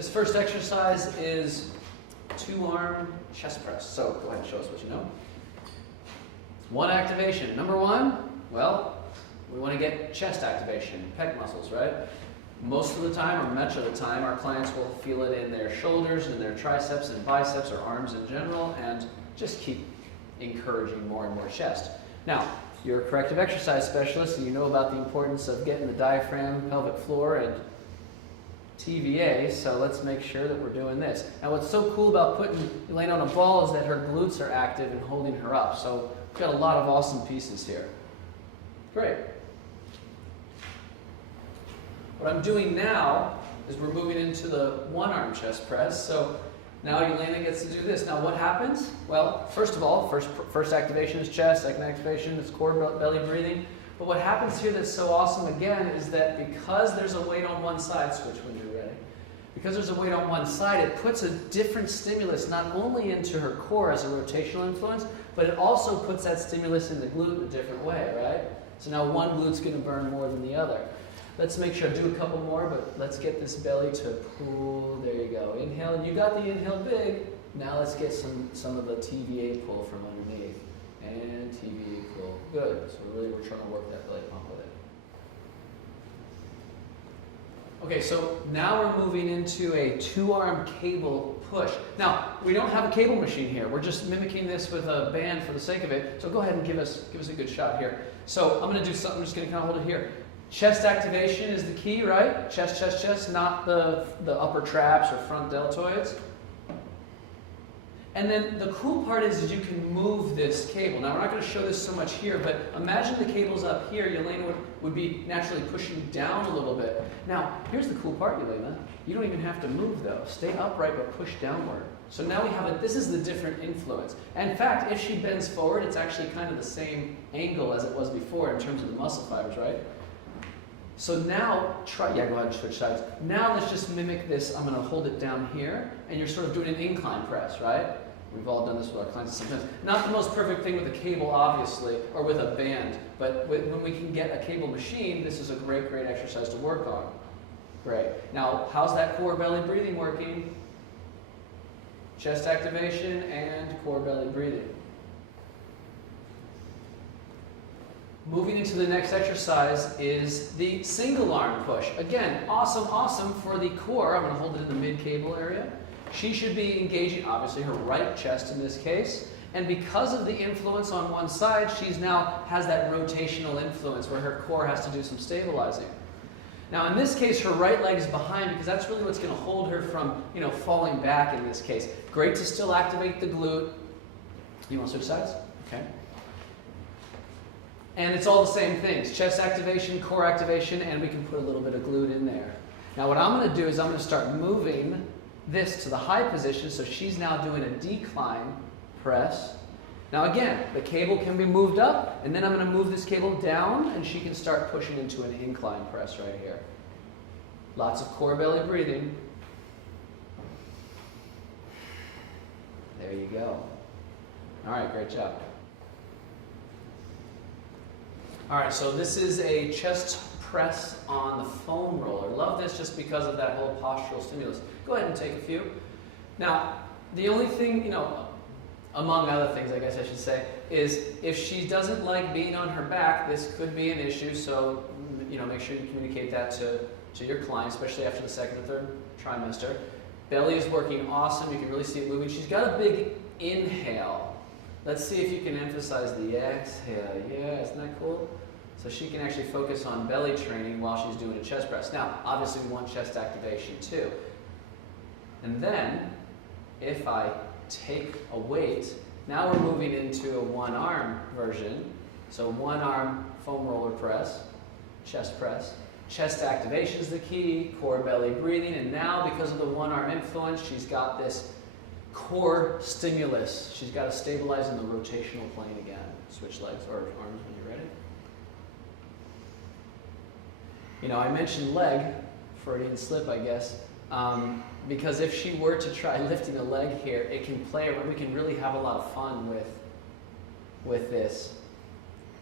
This first exercise is two-arm chest press. So go ahead and show us what you know. One activation. Number one, well, we want to get chest activation, pec muscles, right? Most of the time, or much of the time, our clients will feel it in their shoulders and their triceps and biceps or arms in general, and just keep encouraging more and more chest. Now, you're a corrective exercise specialist, and you know about the importance of getting the diaphragm, pelvic floor, and TVA, so let's make sure that we're doing this. Now, what's so cool about putting Elaine on a ball is that her glutes are active and holding her up, so we've got a lot of awesome pieces here. Great. What I'm doing now is we're moving into the one-arm chest press. So now Elena gets to do this. Now what happens? Well, first of all, first activation is chest, second activation is core belly breathing. But what happens here that's so awesome again is that because there's a weight on one side, switch when you're ready, because there's a weight on one side, it puts a different stimulus not only into her core as a rotational influence, but it also puts that stimulus in the glute in a different way, right? So now one glute's going to burn more than the other. Let's make sure, do a couple more, but let's get this belly to pull. There you go. Inhale, you got the inhale big. Now let's get some of the TVA pull from underneath. And TVA pull. Good. So really we're trying to work that belly pump with it. Okay, so now we're moving into a two-arm cable push. Now, we don't have a cable machine here. We're just mimicking this with a band for the sake of it. So go ahead and give us a good shot here. So I'm going to do something. I'm just going to kind of hold it here. Chest activation is the key, right? Chest, chest, chest, not the upper traps or front deltoids. And then the cool part is you can move this cable. Now, we're not going to show this so much here, but imagine the cable's up here. Yelena would be naturally pushing down a little bit. Now, here's the cool part, Yelena. You don't even have to move, though. Stay upright, but push downward. So now we have this is the different influence. And in fact, if she bends forward, it's actually kind of the same angle as it was before in terms of the muscle fibers, right? So now, go ahead and switch sides. Now let's just mimic this. I'm going to hold it down here, and you're sort of doing an incline press, right? We've all done this with our clients sometimes. Not the most perfect thing with a cable, obviously, or with a band, but when we can get a cable machine, this is a great, great exercise to work on. Great. Now, how's that core belly breathing working? Chest activation and core belly breathing. Moving into the next exercise is the single arm push. Again, awesome, awesome for the core. I'm going to hold it in the mid-cable area. She should be engaging, obviously, her right chest in this case. And because of the influence on one side, she's now has that rotational influence where her core has to do some stabilizing. Now, in this case, her right leg is behind because that's really what's going to hold her from, falling back in this case. Great to still activate the glute. You want to switch sides? Okay. And it's all the same things, chest activation, core activation, and we can put a little bit of glute in there. Now what I'm going to do is I'm going to start moving this to the high position, so she's now doing a decline press. Now again, the cable can be moved up, and then I'm going to move this cable down, and she can start pushing into an incline press right here. Lots of core belly breathing. There you go. All right, great job. All right, so this is a chest press on the foam roller. Love this just because of that whole postural stimulus. Go ahead and take a few. Now, the only thing, among other things, I guess I should say, is if she doesn't like being on her back, this could be an issue. So, make sure you communicate that to your client, especially after the second or third trimester. Belly is working awesome. You can really see it moving. She's got a big inhale. Let's see if you can emphasize the exhale. Yeah, isn't that cool? So she can actually focus on belly training while she's doing a chest press. Now, obviously we want chest activation too. And then, if I take a weight, now we're moving into a one-arm version. So one-arm foam roller press, chest press. Chest activation is the key, core belly breathing, and now because of the one-arm influence, she's got this core stimulus. She's got to stabilize in the rotational plane again. Switch legs or arms when you're ready. I mentioned leg, Freudian slip, I guess, because if she were to try lifting a leg here, it can play around. We can really have a lot of fun with this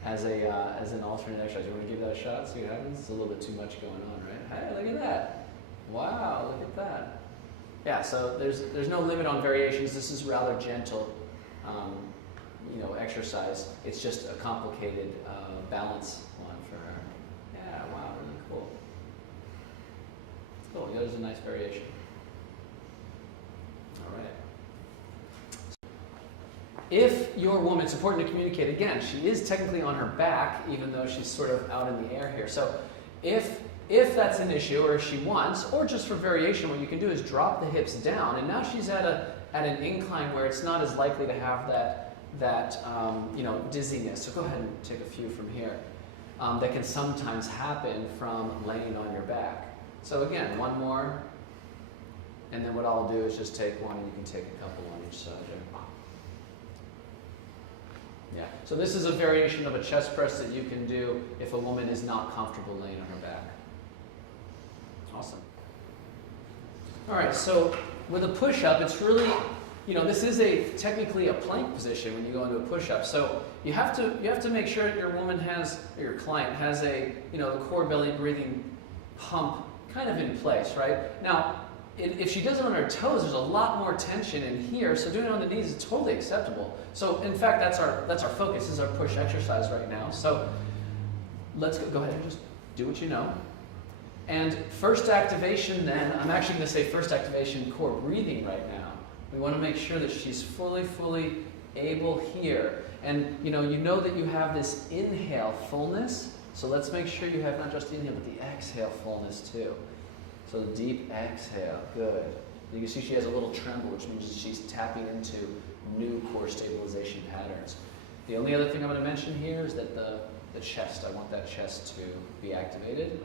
as an alternate exercise. You want to give that a shot? See what happens? It's a little bit too much going on, right? Hey, look at that! Wow, look at that! Yeah, so there's no limit on variations. This is rather gentle, exercise. It's just a complicated balance one for her. Yeah, wow, really cool. Cool, there's a nice variation. All right. If your woman, it's important to communicate again, she is technically on her back, even though she's sort of out in the air here. So if that's an issue, or if she wants, or just for variation, what you can do is drop the hips down, and now she's at an incline where it's not as likely to have that dizziness. So go ahead and take a few from here. That can sometimes happen from laying on your back. So again, one more, and then what I'll do is just take one, and you can take a couple on each side there. Yeah. So this is a variation of a chest press that you can do if a woman is not comfortable laying on her back. Awesome. All right, so with a push-up, it's really, this is technically a plank position when you go into a push-up. So you have to make sure that your woman has, or your client has the core belly breathing pump kind of in place, right? Now, if she does it on her toes, there's a lot more tension in here, so doing it on the knees is totally acceptable. So in fact, that's our focus. This is our push exercise right now. So let's go ahead and just do what you know. And first activation then, I'm actually going to say first activation core breathing right now. We want to make sure that she's fully able here. And you know that you have this inhale fullness, so let's make sure you have not just inhale, but the exhale fullness too. So deep exhale, good. You can see she has a little tremble, which means she's tapping into new core stabilization patterns. The only other thing I'm going to mention here is that the chest, I want that chest to be activated.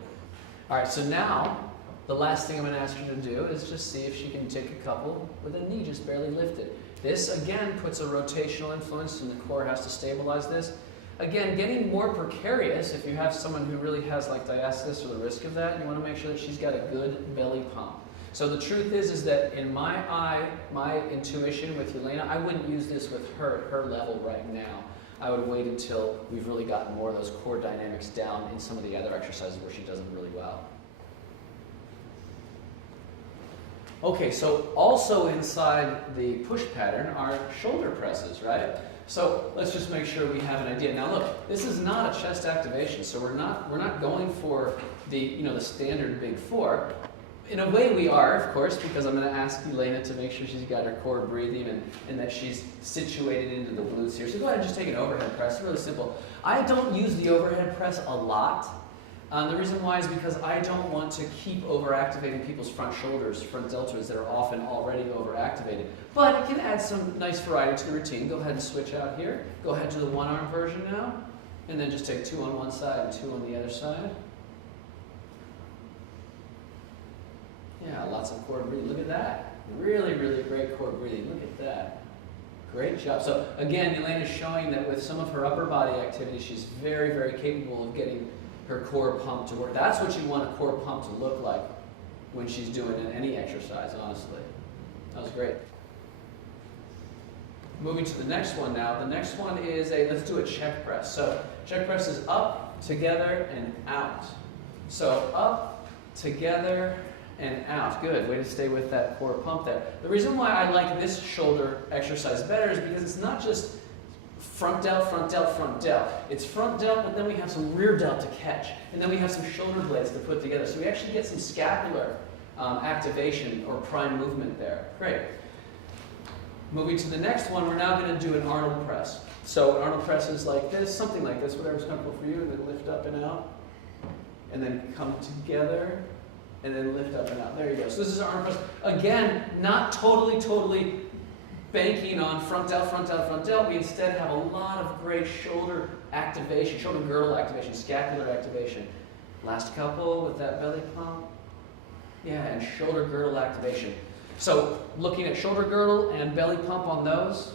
All right, so now the last thing I'm going to ask her to do is just see if she can take a couple with a knee just barely lifted. This, again, puts a rotational influence, and the core has to stabilize this. Again, getting more precarious, if you have someone who really has like diastasis or the risk of that, you want to make sure that she's got a good belly pump. So the truth is that in my intuition with Yelena, I wouldn't use this with her at her level right now. I would wait until we've really gotten more of those core dynamics down in some of the other exercises where she does them really well. Okay, so also inside the push pattern are shoulder presses, right? So let's just make sure we have an idea. Now look, this is not a chest activation, so we're not going for the standard big four. In a way we are, of course, because I'm going to ask Elena to make sure she's got her core breathing and that she's situated into the glutes here. So go ahead and just take an overhead press, really simple. I don't use the overhead press a lot. The reason why is because I don't want to keep overactivating people's front shoulders, front deltoids that are often already overactivated. But it can add some nice variety to the routine. Go ahead and switch out here. Go ahead to the one-arm version now. And then just take 2 on one side and 2 on the other side. Yeah, lots of core breathing. Look at that. Really, really great core breathing. Look at that. Great job. So again, Elena's showing that with some of her upper body activity, she's very, very capable of getting her core pump to work. That's what you want a core pump to look like when she's doing any exercise, honestly. That was great. Moving to the next one now. The next one is let's do a check press. So check press is up, together, and out. So up, together, and out. Good. Way to stay with that core pump there. The reason why I like this shoulder exercise better is because it's not just front delt, front delt, front delt. It's front delt, but then we have some rear delt to catch. And then we have some shoulder blades to put together. So we actually get some scapular activation or prime movement there. Great. Moving to the next one, we're now going to do an Arnold press. So an Arnold press is like this, something like this, whatever's comfortable for you, and then lift up and out. And then come together, and then lift up and out. There you go. So this is our Arnold press. Again, not totally banking on front delt, front delt, front delt. We instead have a lot of great shoulder activation, shoulder girdle activation, scapular activation. Last couple with that belly pump. Yeah, and shoulder girdle activation. So looking at shoulder girdle and belly pump on those,